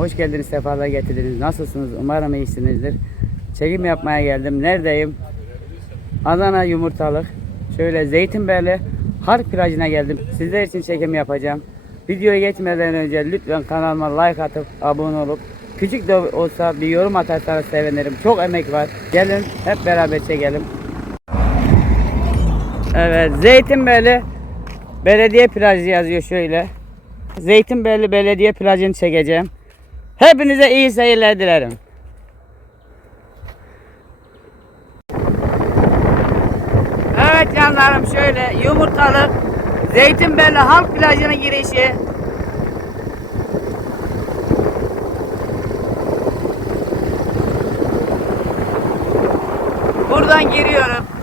Hoş geldiniz, sefalar getirdiniz. Nasılsınız? Umarım iyisinizdir. Çekim yapmaya geldim. Neredeyim? Adana Yumurtalık. Şöyle Zeytinbeyli Harp plajına geldim. Sizler için çekim yapacağım. Videoya geçmeden önce lütfen kanalıma like atıp abone olup küçük de olsa bir yorum atarsanız sevinirim. Çok emek var. Gelin hep beraber çekelim. Evet, Zeytinbeyli Belediye plajı yazıyor şöyle. Zeytinbeyli Belediye plajını çekeceğim. Hepinize iyi seyirler dilerim. Evet canlarım şöyle yumurtalık Zeytinbeyli Halk Plajı'nın girişi. Buradan giriyorum.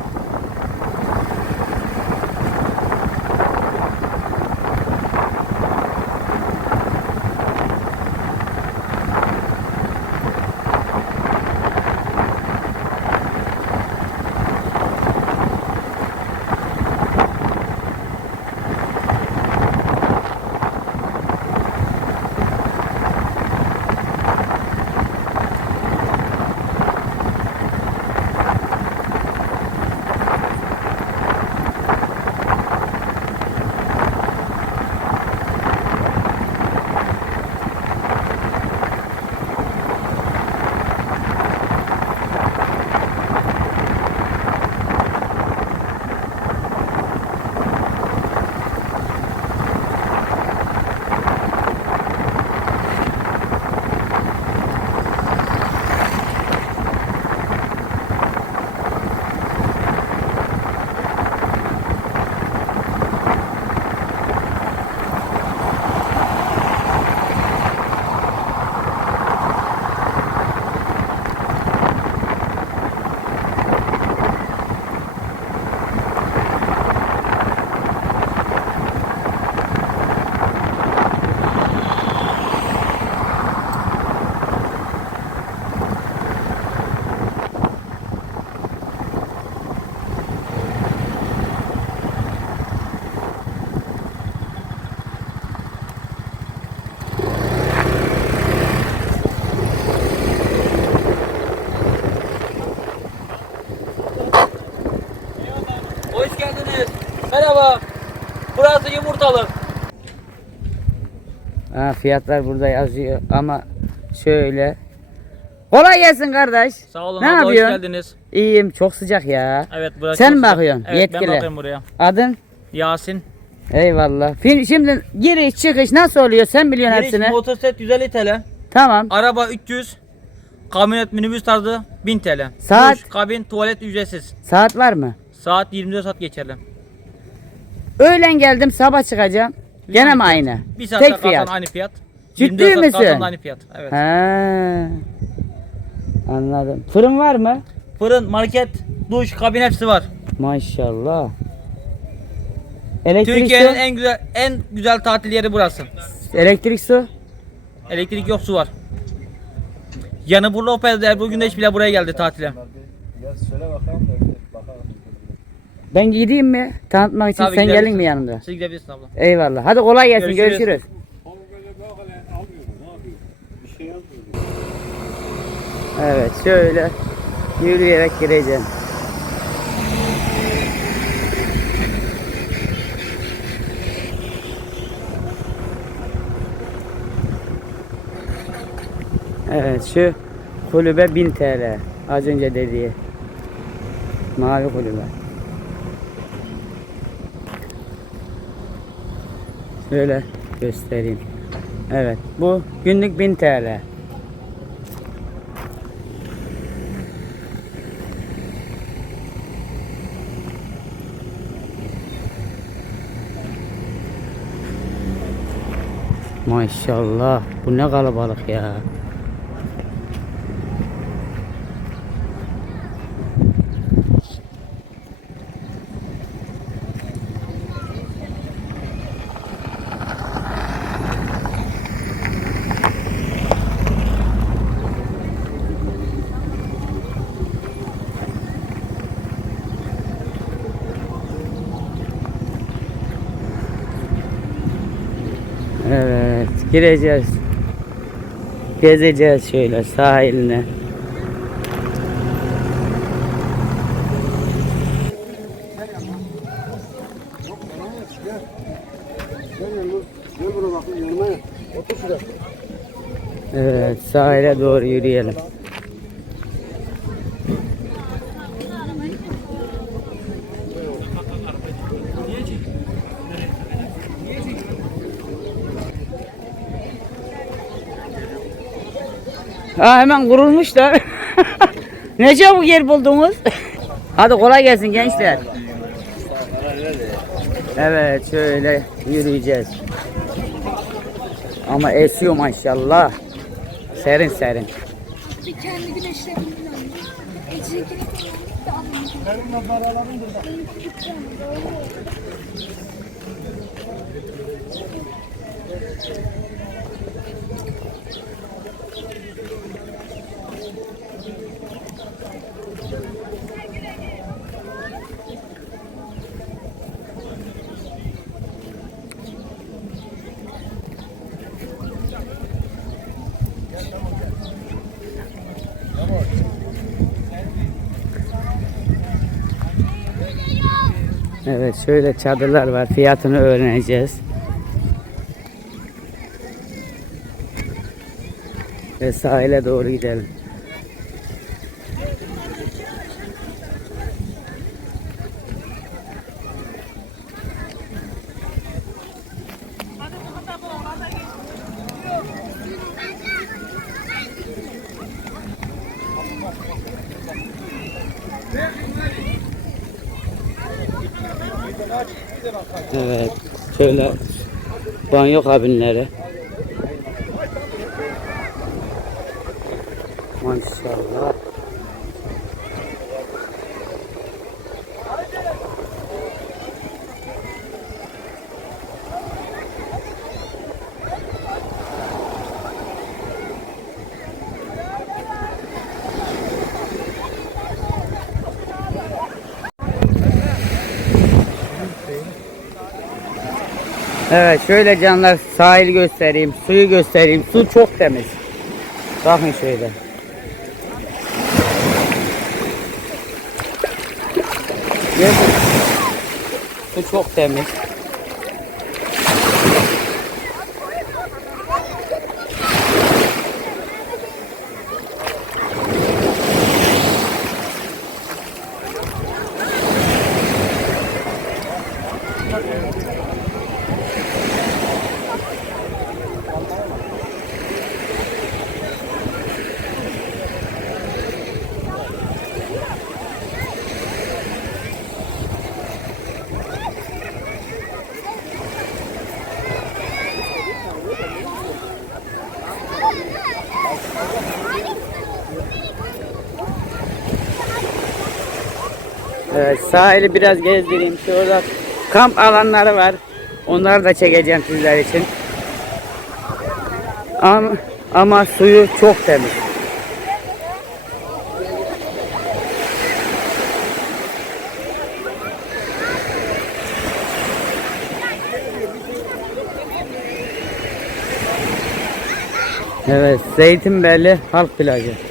Fiyatlar burada yazıyor ama şöyle. Kolay gelsin kardeş. Sağ olun Ne hoş yapıyorsun? geldiniz. İyiyim çok sıcak ya. Evet burası Sen mi bakıyorsun? Evet Yetkili. ben bakıyorum buraya. Adın? Yasin. Eyvallah. Şimdi giriş çıkış nasıl oluyor sen biliyorsun Giriş hepsini. motosiklet 150 TL. Tamam. Araba 300. Kamyonet minibüs tarzı 1000 TL. Saat? Duş, kabin, tuvalet ücretsiz. Saat var mı? Saat 24 saat geçerli. Öğlen geldim sabah çıkacağım. Gene mi aynı? Bir saat Tek fiyat. aynı fiyat. Ciddi 24 saat misin? kalsan da aynı fiyat. Evet. Ha. Anladım. Fırın var mı? Fırın, market, duş, kabin hepsi var. Maşallah. Elektrik Türkiye'nin su? en güzel en güzel tatil yeri burası. Elektrik su? Elektrik yok, su var. Yanı burada Opel'de bugün de hiç bile buraya geldi tatile. Ya söyle bakalım da. Ben gideyim mi? Tanıtmak için Tabii sen gidebilirsin. gelin mi yanımda? Siz gidebilirsin abla. Eyvallah. Hadi kolay gelsin. Görüşürüz. Görüşürüz. Evet şöyle yürüyerek gireceğim. Evet şu kulübe 1000 TL. Az önce dediği. Mavi kulübe. Şöyle göstereyim. Evet bu günlük 1000 TL. Maşallah bu ne kalabalık ya. Gireceğiz. Gezeceğiz şöyle sahiline. Evet sahile doğru yürüyelim. Ha hemen kurulmuşlar. ne çabuk yer buldunuz. Hadi kolay gelsin gençler. Evet şöyle yürüyeceğiz. Ama esiyor maşallah. Serin serin. kendi güneşlerimden Ecekini da anladım. Evet şöyle çadırlar var. Fiyatını öğreneceğiz. Ve sahile doğru gidelim. Evet. Şöyle banyo kabinleri. Maşallah. Evet şöyle canlar sahil göstereyim, suyu göstereyim. Su çok temiz. Bakın şöyle. Su çok temiz. Evet, sahili biraz gezdireyim. Şurada kamp alanları var. Onları da çekeceğim sizler için. Ama, ama suyu çok temiz. Evet, Zeytinbelli Halk Plajı.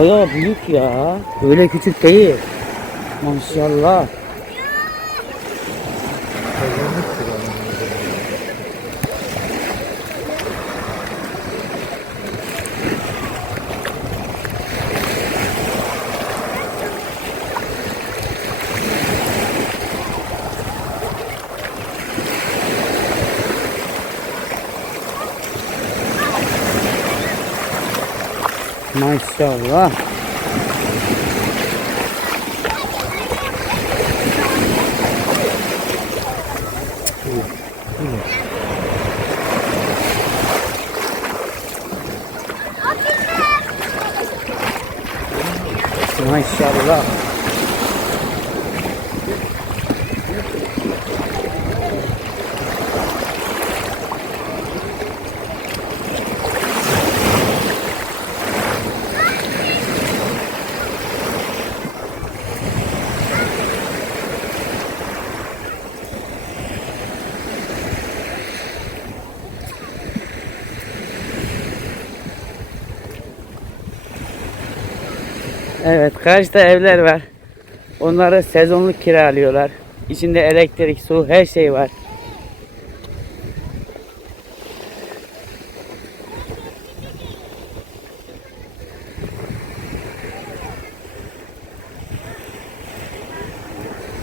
Bayağı büyük ya. Öyle küçük değil. Maşallah. Maşallah. Maşallah. Evet, karşıda evler var. Onları sezonluk kiralıyorlar. İçinde elektrik, su, her şey var.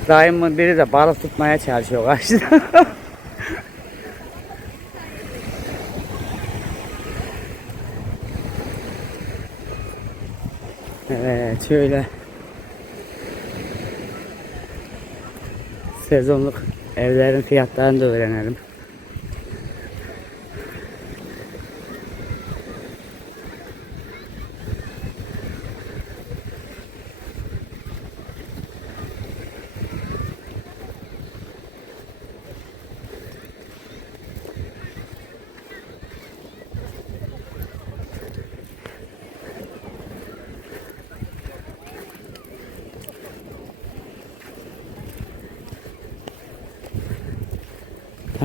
Dayımın biri de balık tutmaya çalışıyor karşıda. evet, şöyle sezonluk evlerin fiyatlarını da öğrenelim.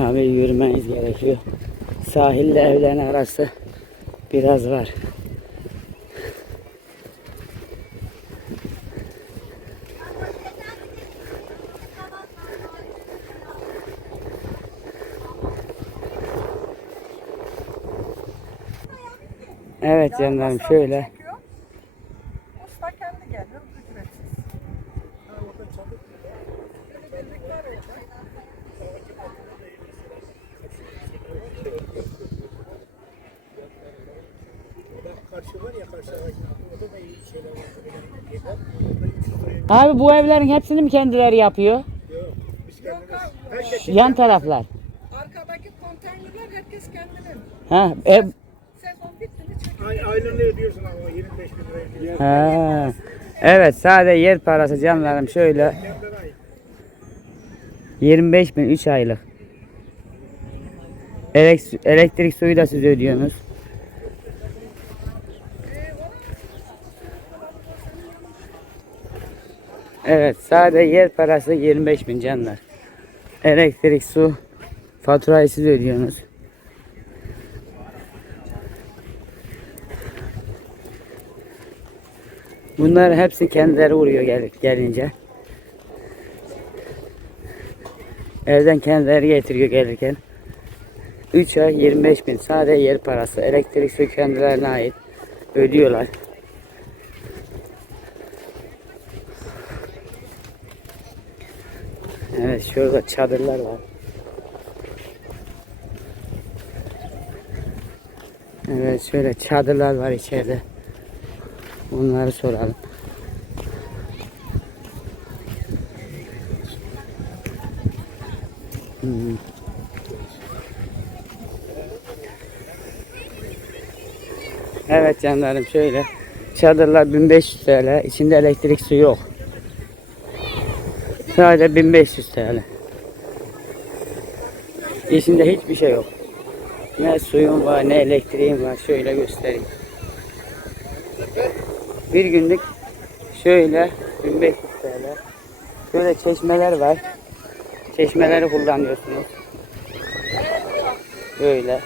Tabii yürümeniz gerekiyor. Sahille evlerin arası biraz var. Evet canlarım şöyle. Usta kendi gelir ücretsiz. Abi bu evlerin hepsini mi kendileri yapıyor? Yan taraflar. Arkadaki konteynerler herkes kendinin. Ha, ev, Sezon bitti mi çekiyor. Ay, aylığını ödüyorsun ama 25 bin lira ha. Evet sade yer parası canlarım şöyle. Kendine ait. 25 bin 3 aylık. Elektrik, elektrik suyu da siz ödüyorsunuz. Evet sade yer parası 25 bin canlar. Elektrik su faturayı siz ödüyorsunuz. Bunlar hepsi kendileri vuruyor gel, gelince. Evden kendileri getiriyor gelirken. 3 ay 25 bin sade yer parası. Elektrik su kendilerine ait. Ödüyorlar. Evet şurada çadırlar var. Evet şöyle çadırlar var içeride. Onları soralım. Hmm. Evet canlarım şöyle. Çadırlar 1500 TL. İçinde elektrik su yok. Sadece 1500 TL. İçinde hiçbir şey yok. Ne suyun var ne elektriğin var. Şöyle göstereyim. Bir günlük şöyle 1500 TL. Şöyle çeşmeler var. Çeşmeleri kullanıyorsunuz. Böyle.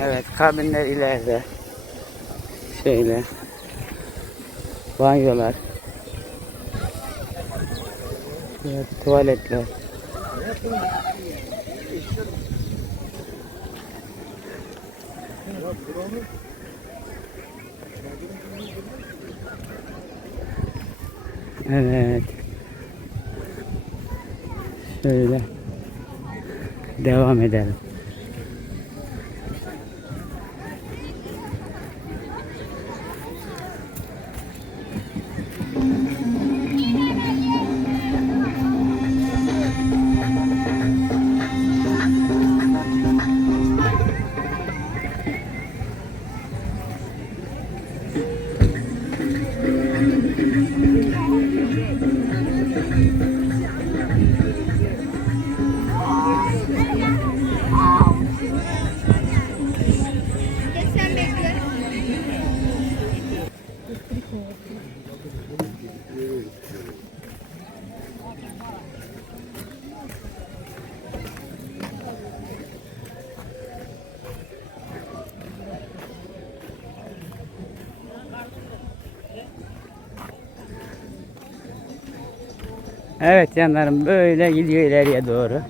Evet kabinler ileride. Şöyle. Banyolar. Evet, tuvaletler. Evet. Şöyle. Devam edelim. Evet canlarım böyle gidiyor ileriye doğru.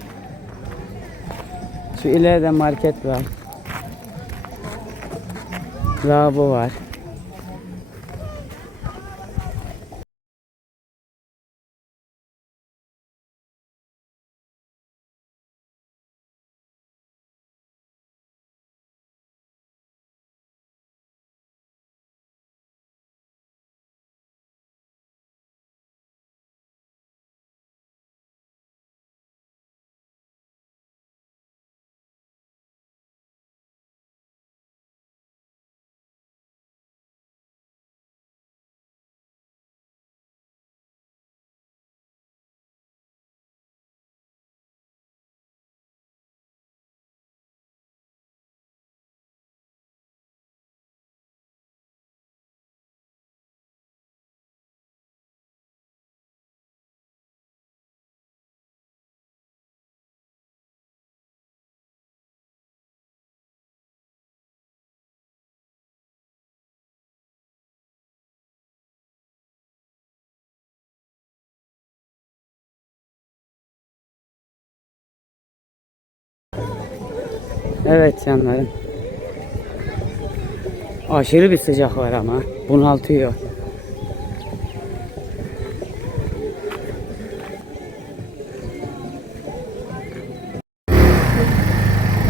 Şu ileride market var. Lavabo var. Evet canlarım. Aşırı bir sıcak var ama bunaltıyor.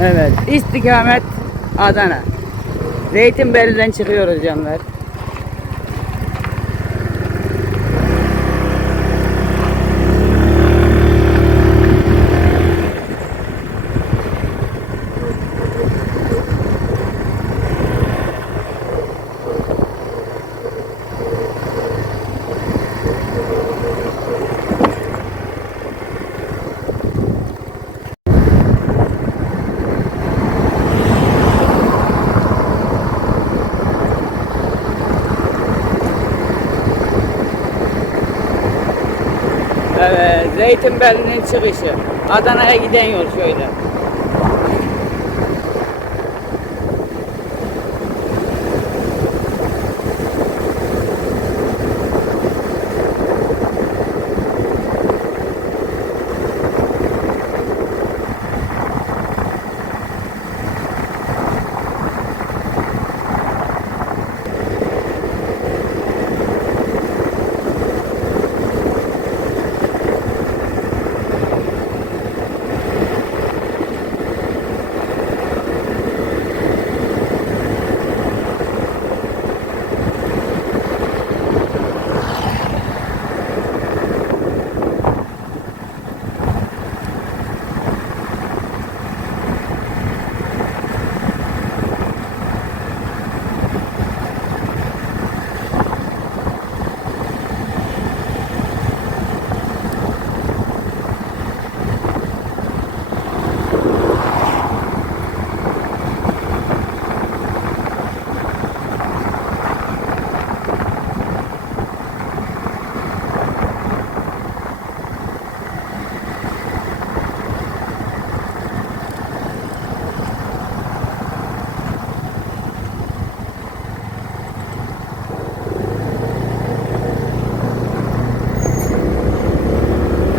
Evet, istikamet Adana. Zeytinberi'den çıkıyoruz canlar. Evet, Zeytinbeli'nin çıkışı. Adana'ya giden yol şöyle.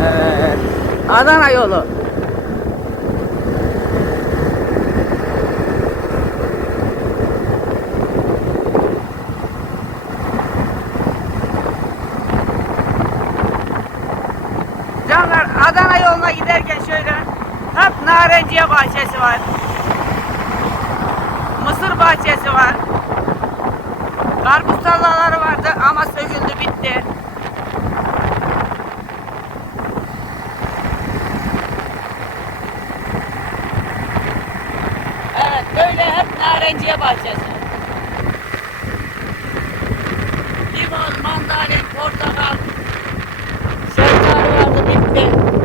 Evet. Adana yolu. Canlar Adana yoluna giderken şöyle hep narenciye bahçesi var. Mısır bahçesi var. Karpuz tarlaları vardı ama söküldü bitti. Evet böyle hep narenciye bahçesi. Limon, mandalin, portakal, şeftali vardı bitti.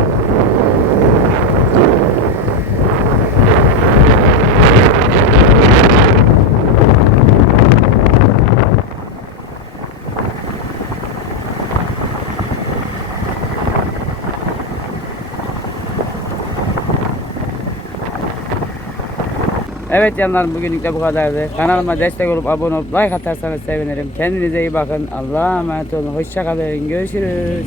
Evet canlarım bugünlük de bu kadardı. Kanalıma destek olup abone olup like atarsanız sevinirim. Kendinize iyi bakın. Allah'a emanet olun. Hoşçakalın. Görüşürüz.